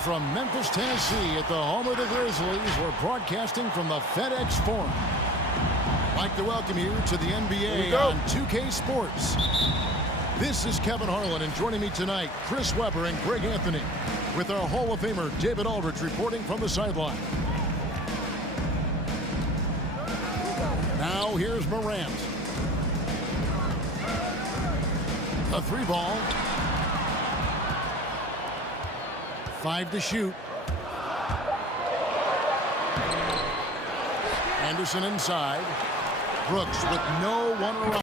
from Memphis, Tennessee, at the home of the Grizzlies, we're broadcasting from the FedEx Forum. I'd like to welcome you to the NBA on 2K Sports. This is Kevin Harlan, and joining me tonight, Chris Webber and Greg Anthony, with our Hall of Famer David Aldridge reporting from the sideline. Now here's Morant. A three ball. 5 to shoot. Anderson inside. Brooks with no one around.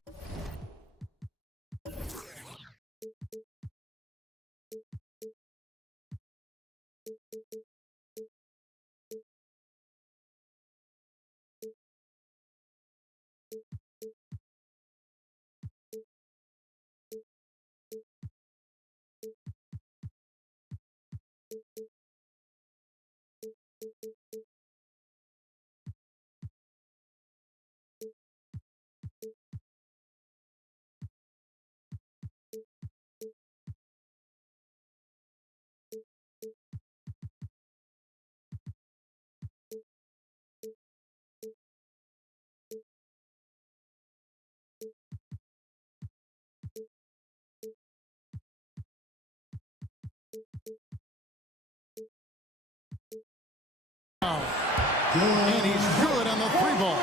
And he's good on the three ball.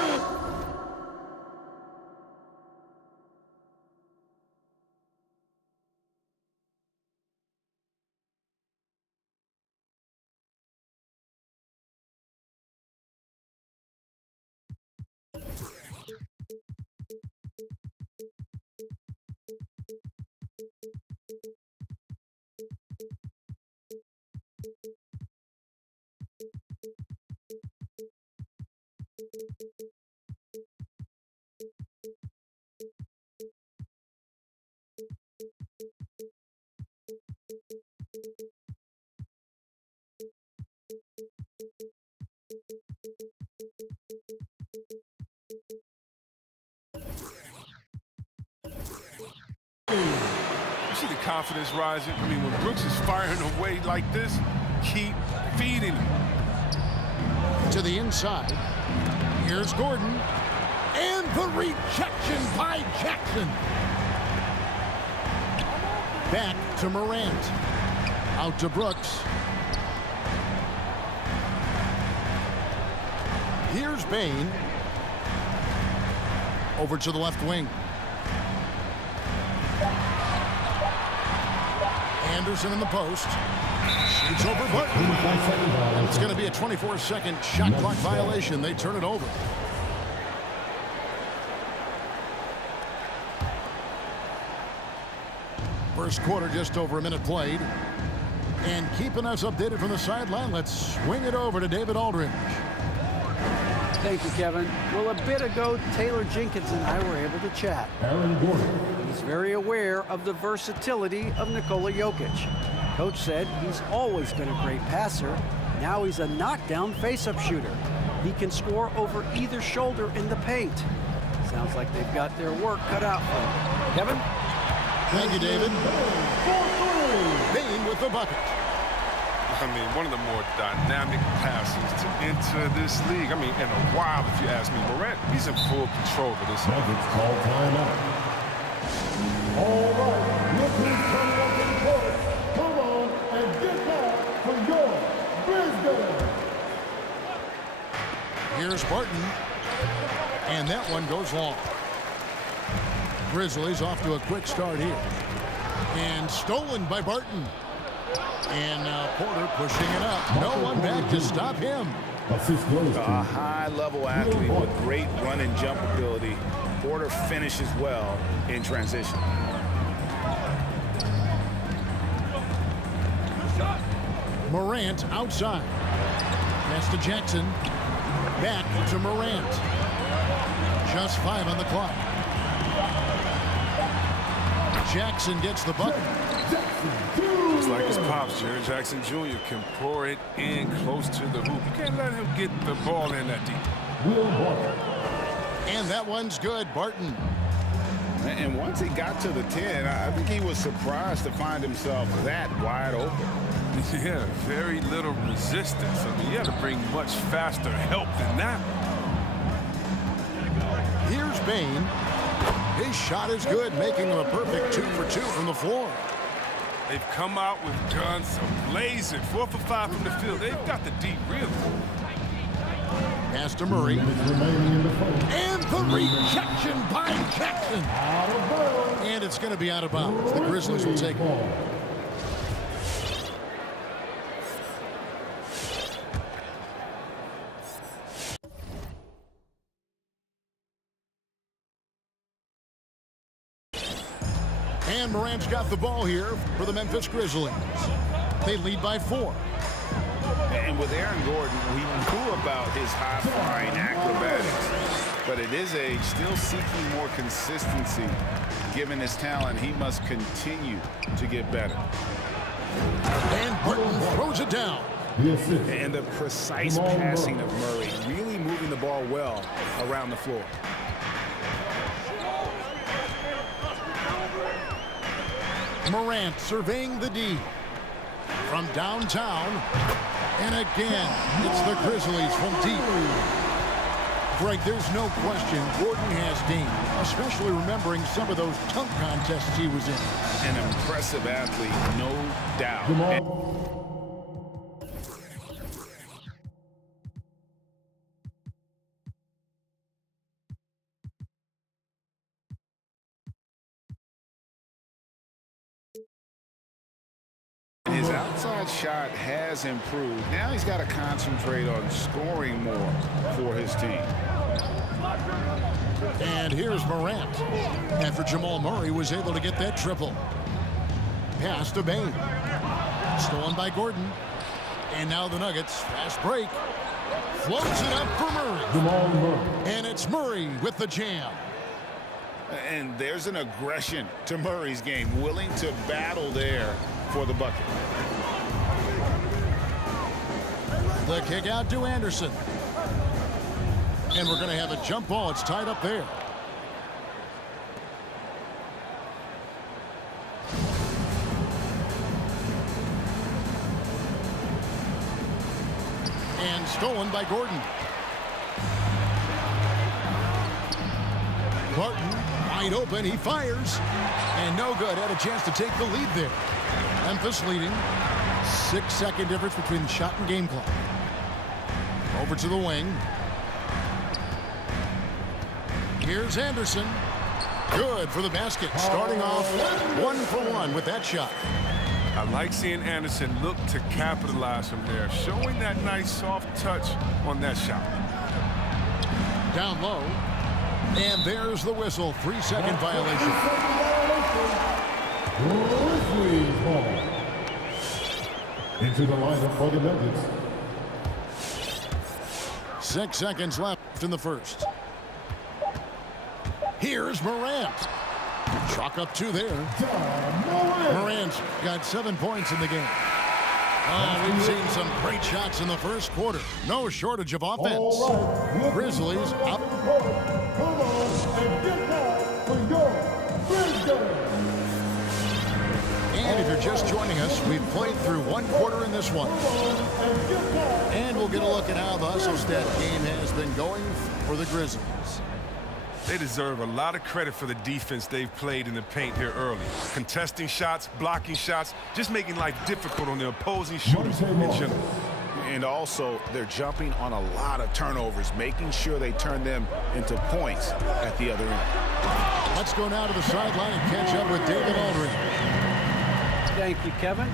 You see the confidence rising? I mean, when Brooks is firing away like this, keep feeding him. To the inside. Here's Gordon. And the rejection by Jackson. Back to Morant. Out to Brooks. Here's Bane. Over to the left wing. Anderson in the post. Shoots over Barton. And it's going to be a 24-second shot clock violation. They turn it over. First quarter, just over a minute played. And keeping us updated from the sideline, let's swing it over to David Aldridge. Thank you, Kevin. Well, a bit ago, Taylor Jenkins and I were able to chat. He's very aware of the versatility of Nikola Jokic. Coach said he's always been a great passer. Now he's a knockdown face-up shooter. He can score over either shoulder in the paint. Sounds like they've got their work cut out for him. Kevin? Thank you, David. Bane with the bucket. I mean, one of the more dynamic passes to enter this league. I mean, in a while, if you ask me. Morant, he's in full control of this. It's called timeout. All right, look who's coming up to the court. Come on and get back from your Grizzlies. Here's Barton. And that one goes long. Grizzlies off to a quick start here. And stolen by Barton. And now Porter pushing it up. No one back to stop him. A high-level athlete with great run and jump ability. Porter finishes well in transition. Morant outside. Pass to Jackson. Back to Morant. Just 5 on the clock. Jackson gets the bucket. It's like his pops, Jerry Jackson Jr. can pour it in close to the hoop. You can't let him get the ball in that deep. And that one's good. Barton. And once he got to the 10, I think he was surprised to find himself that wide open. Yeah, very little resistance. I mean, you had to bring much faster help than that. Here's Bain. His shot is good, making him a perfect 2 for 2 from the floor. They've come out with guns blazing, 4 for 5 from the field. They've got the deep, really. Pass to Murray. And the rejection by Jackson. And it's going to be out of bounds. The Grizzlies will take it. And Morant's got the ball here for the Memphis Grizzlies. They lead by 4. And with Aaron Gordon, we knew about his high-flying acrobatics. But at his age, still seeking more consistency. Given his talent, he must continue to get better. And Burton throws it down. And the precise passing of Murray, really moving the ball well around the floor. Morant surveying the D from downtown. And again, it's the Grizzlies from deep. Greg, there's no question Gordon has game, especially remembering some of those dunk contests he was in. An impressive athlete, no doubt. His outside shot has improved. Now he's got to concentrate on scoring more for his team. And here's Morant. After Jamal Murray was able to get that triple. Pass to Bain. Stolen by Gordon. And now the Nuggets. Fast break. Floats it up for Murray. And it's Murray with the jam. And there's an aggression to Murray's game, willing to battle there for the bucket. The kick out to Anderson. And we're going to have a jump ball. It's tied up there. And stolen by Gordon. Barton wide open. He fires. And no good. Had a chance to take the lead there. Memphis leading. 6-second difference between the shot and game clock. Over to the wing. Here's Anderson. Good for the basket. Starting off 1 for 1 with that shot. I like seeing Anderson look to capitalize from there, showing that nice soft touch on that shot. Down low. And there's the whistle. 3-second violation. Grizzlies ball. Into the lineup for the Nuggets. 6 seconds left in the first. Here's Morant. Chalk up 2 there. Morant's got 7 points in the game. Oh, we've seen some great shots in the first quarter. No shortage of offense. Grizzlies up. Come on and get down for your Grizzlies. And if you're just joining us, we've played through 1 quarter in this one. And we'll get a look at how the hustle stat game has been going for the Grizzlies. They deserve a lot of credit for the defense they've played in the paint here early. Contesting shots, blocking shots, just making life difficult on the opposing shooters in general. And also, they're jumping on a lot of turnovers, making sure they turn them into points at the other end. Let's go now to the sideline and catch up with David Aldridge. Thank you, Kevin.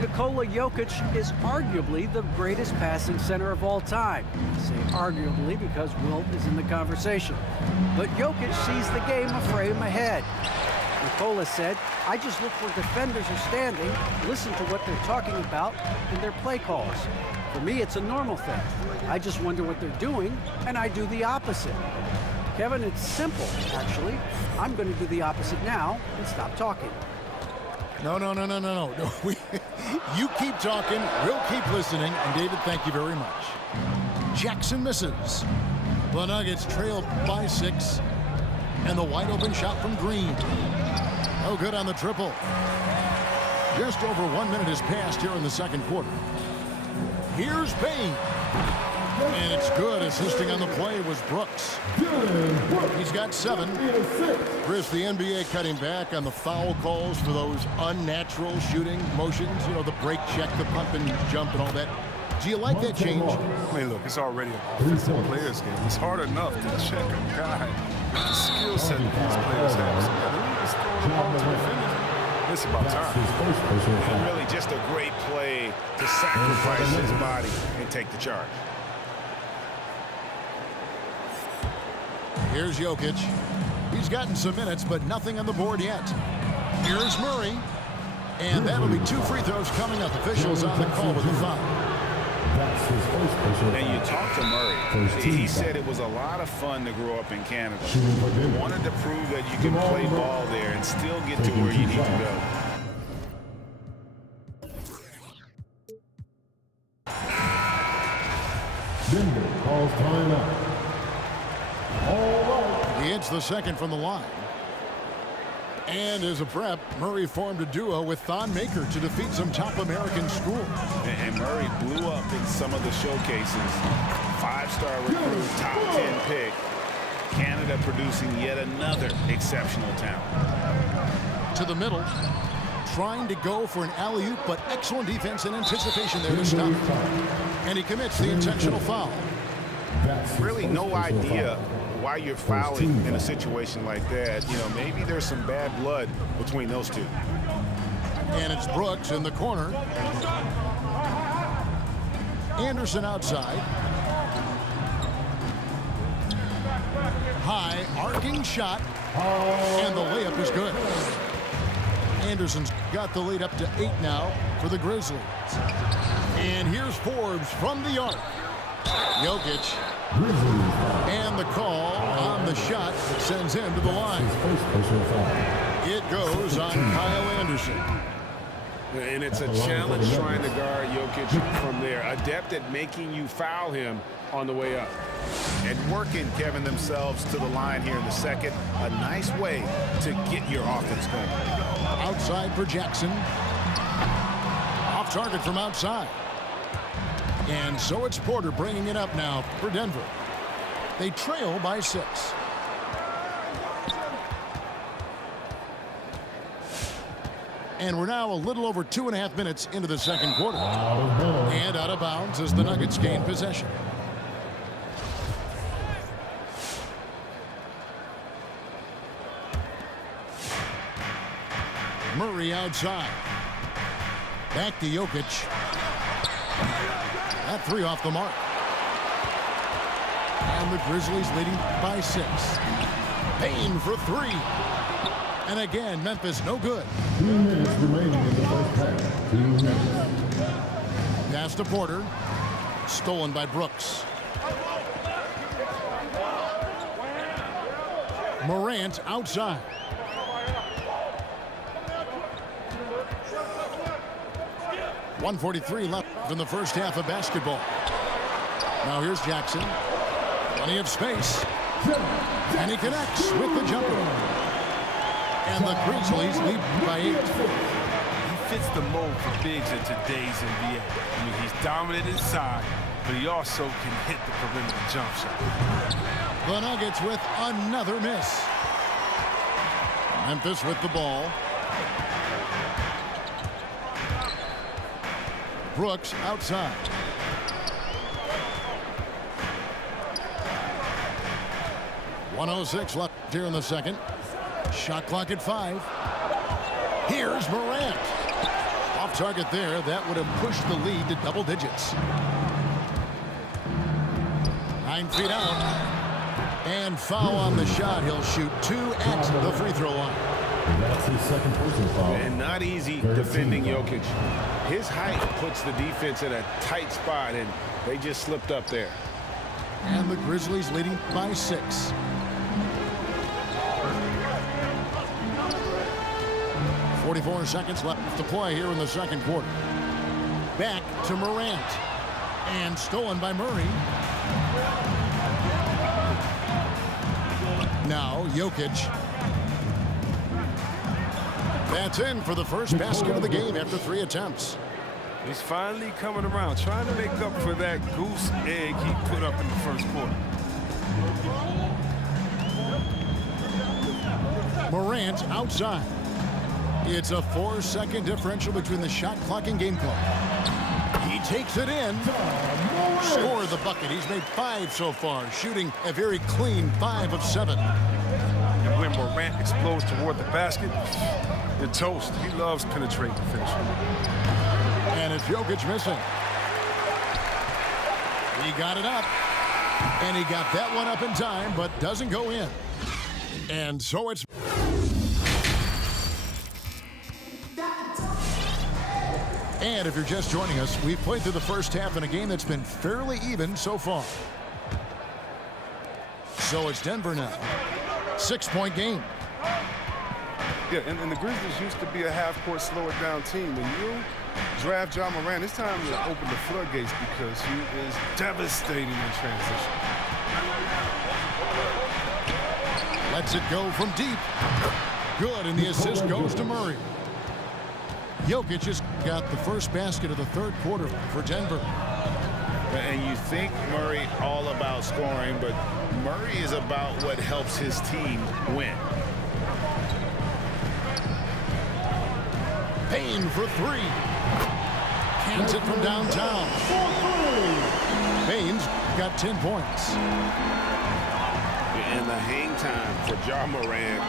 Nikola Jokic is arguably the greatest passing center of all time. I say arguably because Wilt is in the conversation. But Jokic sees the game a frame ahead. Nikola said, I just look where defenders are standing, listen to what they're talking about, and their play calls. For me, it's a normal thing. I just wonder what they're doing, and I do the opposite. Kevin, it's simple, actually. I'm going to do the opposite now and stop talking. No. You keep talking, we'll keep listening, and David, thank you very much. Jackson misses. The Nuggets trail by 6. And the wide open shot from Green. No good on the triple. Just over 1 minute has passed here in the second quarter. Here's Payne. And it's good. Assisting on the play was Brooks. He's got 7. Chris, the NBA cutting back on the foul calls for those unnatural shooting motions. You know, the break check, the pump and jump and all that. Do you like that change? I mean, look, it's already an offensive players game. It's hard enough to check a guy with the skill set that these players have. So, yeah, they're just throwing the ball to infinity. It's about time. And really just a great play to sacrifice his body and take the charge. Here's Jokic. He's gotten some minutes, but nothing on the board yet. Here's Murray. And that'll be 2 free throws coming up. Officials on the call with the foul. And you talked to Murray. He said it was a lot of fun to grow up in Canada. Wanted to prove that you can play ball there and still get to where you need to go. Denver calls timeout. All right. He hits the second from the line. And as a prep, Murray formed a duo with Thon Maker to defeat some top American schools. And Murray blew up in some of the showcases. 5-star recruit, top 10 pick. Canada producing yet another exceptional talent. To the middle, trying to go for an alley-oop, but excellent defense and anticipation there to stop. And he commits the intentional foul. Really no idea why you're fouling in a situation like that. You know, maybe there's some bad blood between those two. And it's Brooks in the corner. Anderson outside. High arcing shot. And the layup is good. Anderson's got the lead up to 8 now for the Grizzlies. And here's Forbes from the arc. Jokic. And the call on the shot sends him to the line. It goes on Kyle Anderson. And it's a challenge trying to guard Jokic from there. Adept at making you foul him on the way up. And working, Kevin, themselves to the line here in the second. A nice way to get your offense going. Outside for Jackson. Off target from outside. And so it's Porter bringing it up now for Denver. They trail by 6. And we're now a little over 2.5 minutes into the second quarter. And out of bounds as the Nuggets gain possession. Murray outside. Back to Jokic. That 3 off the mark. And the Grizzlies leading by 6. Payne for 3. And again, Memphis no good. 2 minutes remaining in the first half. 2 minutes. Pass to Porter. Stolen by Brooks. Morant outside. .143 left in the first half of basketball. Now here's Jackson. Plenty of space. And he connects with the jumper. And the Grizzlies lead by 8. He fits the mold for bigs in today's NBA. I mean, he's dominant inside, but he also can hit the perimeter jump shot. The Nuggets with another miss. Memphis with the ball. Brooks outside. .106 left here in the second. Shot clock at 5. Here's Morant. Off target there. That would have pushed the lead to double digits. 9 feet out. And foul on the shot. He'll shoot 2 at the free throw line. That's his second personal foul. And not easy defending Jokic. His height puts the defense in a tight spot, and they just slipped up there. And the Grizzlies leading by 6. .44 seconds left to play here in the second quarter. Back to Morant. And stolen by Murray. Now Jokic. That's in for the first basket of the game after 3 attempts. He's finally coming around, trying to make up for that goose egg he put up in the first quarter. Morant outside. It's a 4-second differential between the shot clock and game clock. He takes it in. Scored the bucket. He's made 5 so far, shooting a very clean 5 of 7. And when Morant explodes toward the basket, you're toast. He loves penetrating the finisher. And it's Jokic missing. He got it up. And he got that one up in time, but doesn't go in. And so it's... And if you're just joining us, we've played through the first half in a game that's been fairly even so far. So it's Denver now. 6-point game. Yeah, and the Grizzlies used to be a half-court slow-it-down team. When you draft Ja Morant, it's time to open the floodgates because he is devastating in transition. Lets it go from deep. Good, and the assist goes to Murray. Jokic has got the first basket of the third quarter for Denver. And you think Murray all about scoring, but Murray is about what helps his team win. Payne for 3. Cans it from downtown. Payne's got 10 points. And the hang time for Ja Morant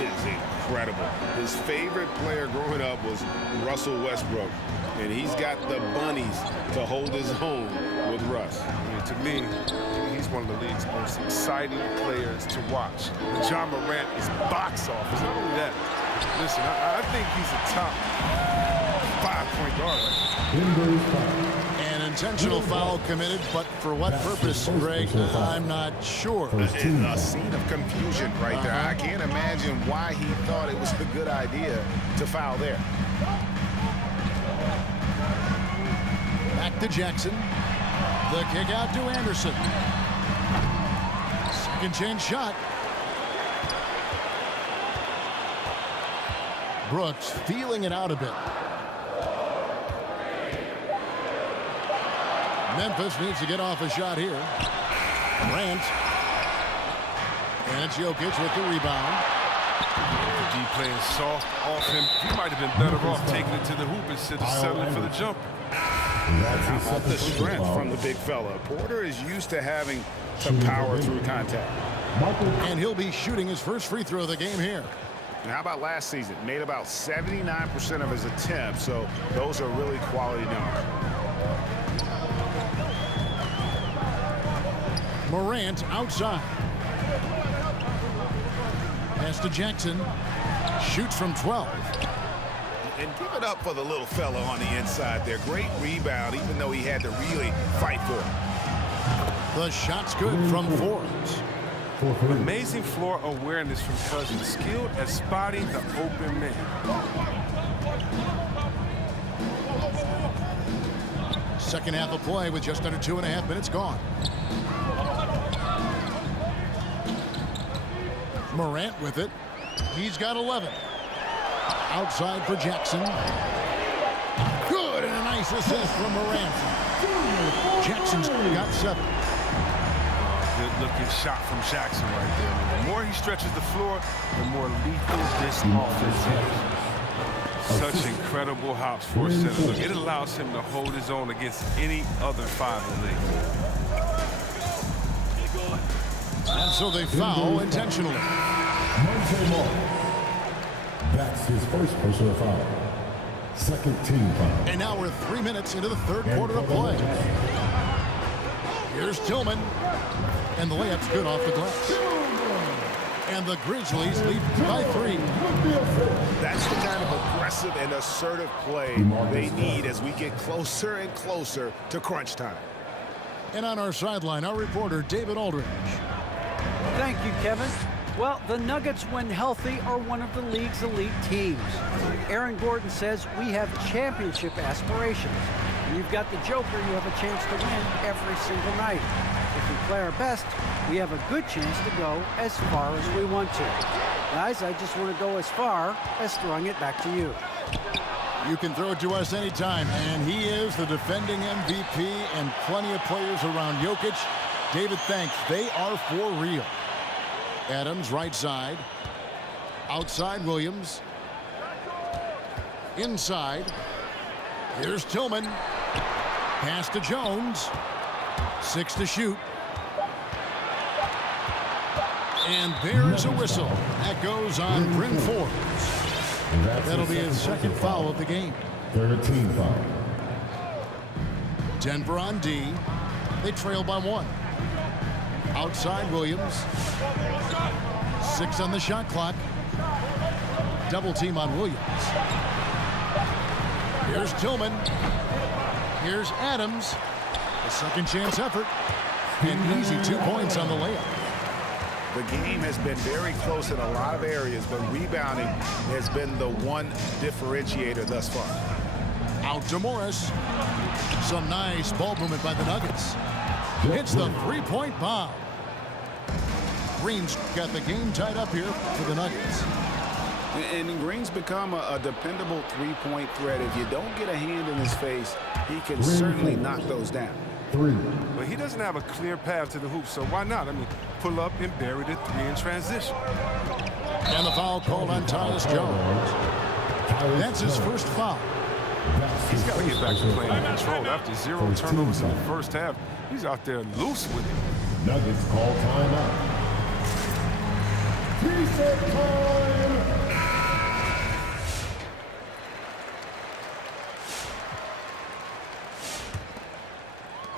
is incredible. His favorite player growing up was Russell Westbrook, and he's got the bunnies to hold his own with Russ. I mean, to me, he's one of the league's most exciting players to watch. And Ja Morant is box office. Not only that, listen, I think he's a top 5-point guard. An intentional foul committed, but for what purpose, Greg? I'm not sure. A scene of confusion right there. I can't imagine why he thought it was a good idea to foul there. Back to Jackson. The kick out to Anderson. Second chance shot. Brooks feeling it out a bit. Memphis needs to get off a shot here. Grant. And it's Jokic with the rebound. D playing soft off him. He might have been better off taking it to the hoop instead of settling for the jumper. How about the strength from the big fella? Porter is used to having to power through contact. And he'll be shooting his first free throw of the game here. And how about last season? Made about 79% of his attempts, so those are really quality numbers. Morant outside. Pass to Jackson. Shoots from 12. And give it up for the little fella on the inside there. Great rebound, even though he had to really fight for it. The shot's good from Forbes. Amazing floor awareness from Cousins. Skilled at spotting the open man. Second half of play with just under 2.5 minutes gone. Morant with it. He's got 11. Outside for Jackson. Good, and a nice assist from Morant. Jackson's got 7. Good-looking shot from Jackson right there. The more he stretches the floor, the more lethal this offense is. Such incredible hops for a center. Look, it allows him to hold his own against any other 5 in the league. And so they foul intentionally. That's his first personal foul. Second team foul. And now we're 3 minutes into the third quarter of play. Here's Tillman. And the layup's good off the glass. And the Grizzlies lead by 3. That's the kind of aggressive and assertive play they need as we get closer and closer to crunch time. And on our sideline, our reporter, David Aldridge. Thank you, Kevin. Well, the Nuggets, when healthy, are one of the league's elite teams. Aaron Gordon says we have championship aspirations. When you've got the Joker, you have a chance to win every single night. If we play our best, we have a good chance to go as far as we want to. Guys, I just want to go as far as throwing it back to you. You can throw it to us anytime, and he is the defending MVP and plenty of players around Jokic. David, thanks. They are for real. Adams, right side. Outside, Williams. Inside. Here's Tillman. Pass to Jones. 6 to shoot. And there's a whistle. That goes on Bryn Forbes. That'll be his second foul of the game. 13 foul. Denver on D. They trail by 1. Outside, Williams. 6 on the shot clock. Double team on Williams. Here's Tillman. Here's Adams. A second chance effort. And easy 2 points on the layup. The game has been very close in a lot of areas, but rebounding has been the one differentiator thus far. Out to Morris. Some nice ball movement by the Nuggets. Hits the three-point bomb. Green's got the game tied up here for the Nuggets. And Green's become a dependable three-point threat. If you don't get a hand in his face, he can certainly knock those down. But he doesn't have a clear path to the hoop, so why not? I mean, pull up and bury the 3 in transition. And the foul called on Tyus Jones. That's his first foul. He's got to get back to playing in control. After 0 turnovers in the first half, he's out there loose with it. Nuggets call timeout. Reset time.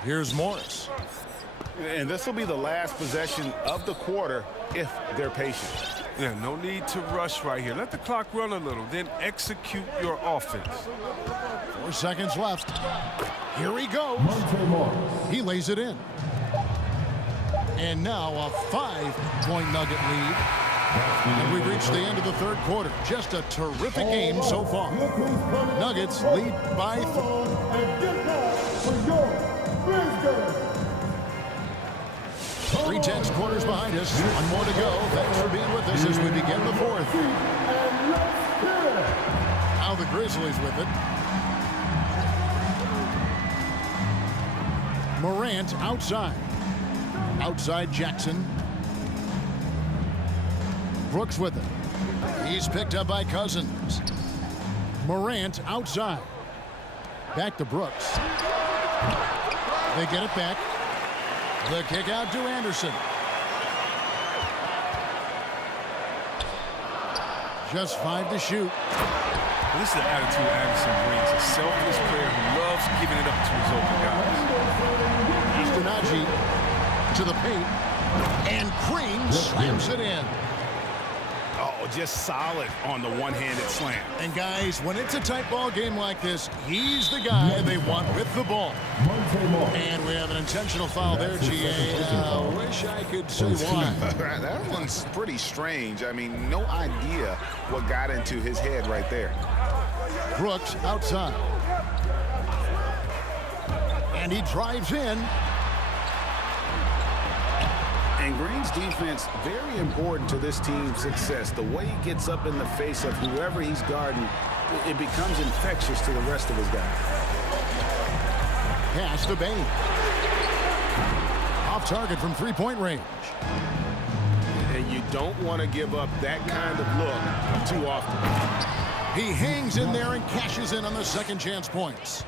Here's Morris. And this will be the last possession of the quarter if they're patient. Yeah, no need to rush right here. Let the clock run a little, then execute your offense. 4 seconds left. Here he goes. He lays it in. And now a 5-point Nugget lead. And we've reached the end of the third quarter. Just a terrific game so far. Nuggets lead by 3/10 quarters behind us. 1 more to go. Thanks for being with us as we begin the fourth. Now the Grizzlies with it. Morant outside. Outside Jackson. Brooks with it. He's picked up by Cousins. Morant outside. Back to Brooks. They get it back. The kick out to Anderson. Just 5 to shoot. Well, this is the attitude Anderson brings. A selfless player who loves giving it up to his open guys. Eastanaji to the paint. And Green slams it in. Oh, just solid on the one-handed slam. And guys, when it's a tight ball game like this, he's the guy they want with the ball. And we have an intentional foul there, GA. Wish I could say why. That one's pretty strange. I mean, no idea what got into his head right there. Brooks outside. And he drives in. And Green's defense, very important to this team's success. The way he gets up in the face of whoever he's guarding, it becomes infectious to the rest of his guys. Pass to Bain. Off target from 3-point range. And you don't want to give up that kind of look too often. He hangs in there and cashes in on the second chance points.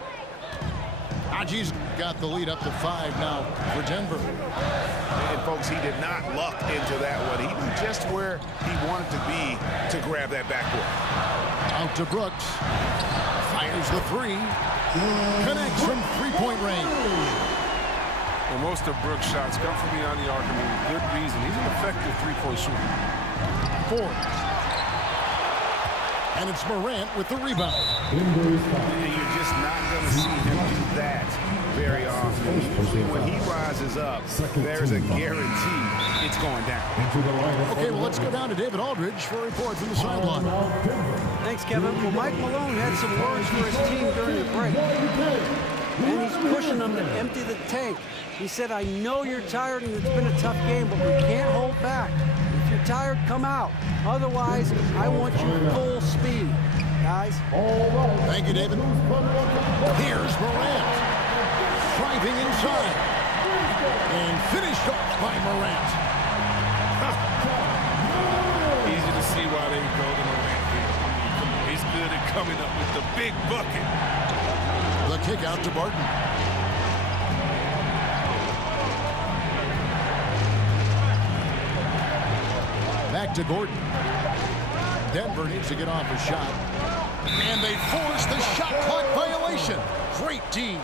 Aji's got the lead up to 5 now for Denver. And folks, he did not luck into that one. He knew just where he wanted to be to grab that backboard. Out to Brooks. Fires the 3. Connects from 3-point range. Well, most of Brooks' shots come from beyond the arc, and with good reason. He's an effective 3-point shooter. Forbes. And it's Morant with the rebound. And you're just not going to see him do that very often. Usually when he rises up, there's a guarantee it's going down. Okay, well, let's go down to David Aldridge for a report from the sideline. Thanks, Kevin. Well, Mike Malone had some words for his team during the break. and he's pushing them to empty the tank. He said, I know you're tired and it's been a tough game, but we can't hold back. If you're tired, come out. Otherwise, I want you full speed. Guys. Thank you, David. Here's Morant. Driving inside. And finished off by Morant. Easy to see why they go to Morant here. He's good at coming up with the big bucket. The kick out to Barton. Back to Gordon. Denver needs to get off a shot. And they force the shot clock violation. Great D.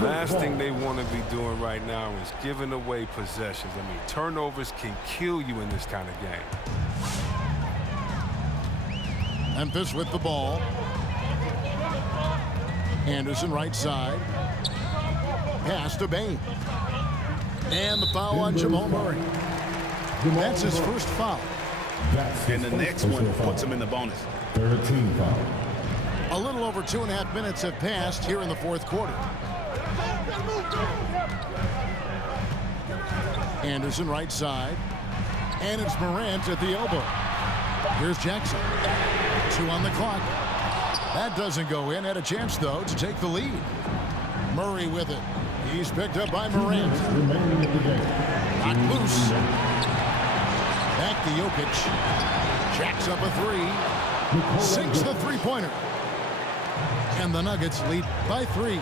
Last thing they want to be doing right now is giving away possessions. I mean, turnovers can kill you in this kind of game. Memphis with the ball. Anderson right side. Pass to Bain. And the foul on Jamal Murray. That's his first foul. And the next one puts him in the bonus. 13 foul. A little over 2.5 minutes have passed here in the fourth quarter. Anderson right side. And it's Morant at the elbow. Here's Jackson. 2 on the clock. That doesn't go in. Had a chance, though, to take the lead. Murray with it. He's picked up by Morant. Knocked loose. Back to Jokic. Jacks up a 3. Sinks the three-pointer. And the Nuggets lead by 3. He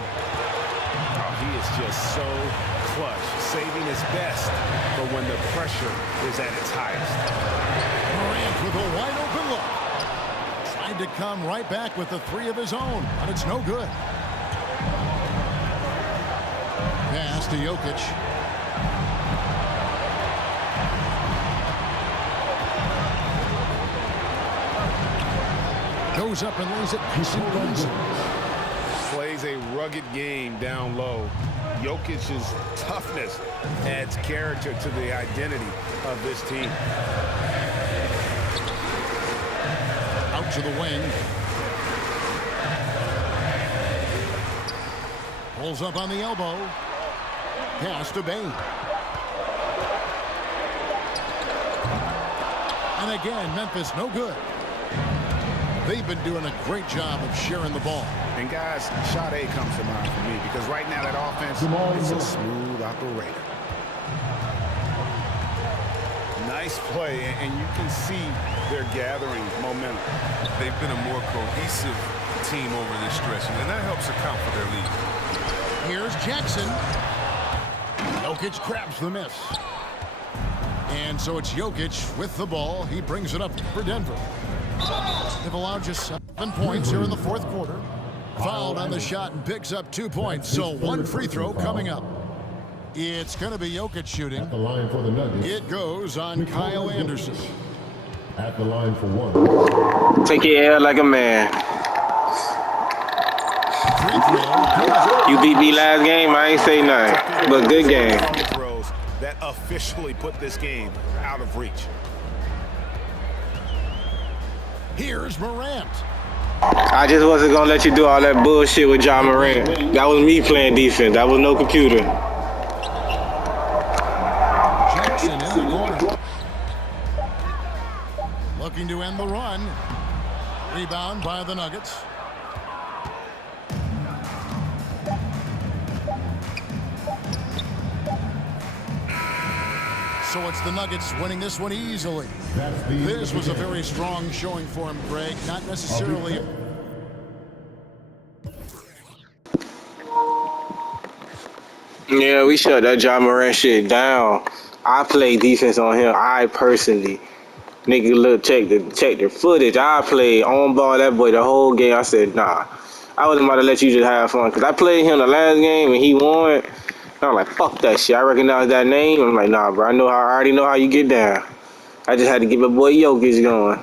is just so clutch, saving his best for when the pressure is at its highest. Morant with a wide-open look. Tried to come right back with the 3 of his own, but it's no good. Pass to Jokic. Goes up and lays it nice and easy. Plays a rugged game down low. Jokic's toughness adds character to the identity of this team. Out to the wing. Pulls up on the elbow. Pass to Bain. And again, Memphis no good. They've been doing a great job of sharing the ball. And guys, shot A comes to mind for me because right now that offense is a smooth operator. Nice play, and you can see they're gathering momentum. They've been a more cohesive team over this stretch, and that helps account for their lead. Here's Jackson. Jokic grabs the miss. And so it's Jokic with the ball. He brings it up for Denver. They've allowed just 7 points here in the fourth quarter. Fouled on the shot and picks up 2 points. So 1 free throw coming up. It's going to be Jokic shooting. At the line for the Nuggets. It goes on Kyle Anderson. At the line for 1. Take your L like a man. You beat me last game, I ain't say nothing. But good game. Throws that officially put this game out of reach. Here's Morant. I just wasn't going to let you do all that bullshit with John Morant. That was me playing defense. That was no computer. Jackson in the corner. Looking to end the run. Rebound by the Nuggets. So it's the Nuggets winning this one easily. This was a very strong showing for him, Greg. Not necessarily. Yeah, we shut that John Morant shit down. I play defense on him. I personally. Nigga, look, check the footage. I played on ball that boy the whole game. I said, nah. I wasn't about to let you just have fun. Because I played him the last game and he won. I'm like, fuck that shit. I recognize that name. I'm like, nah, bro. I already know how you get down. I just had to get my boy Jokic going.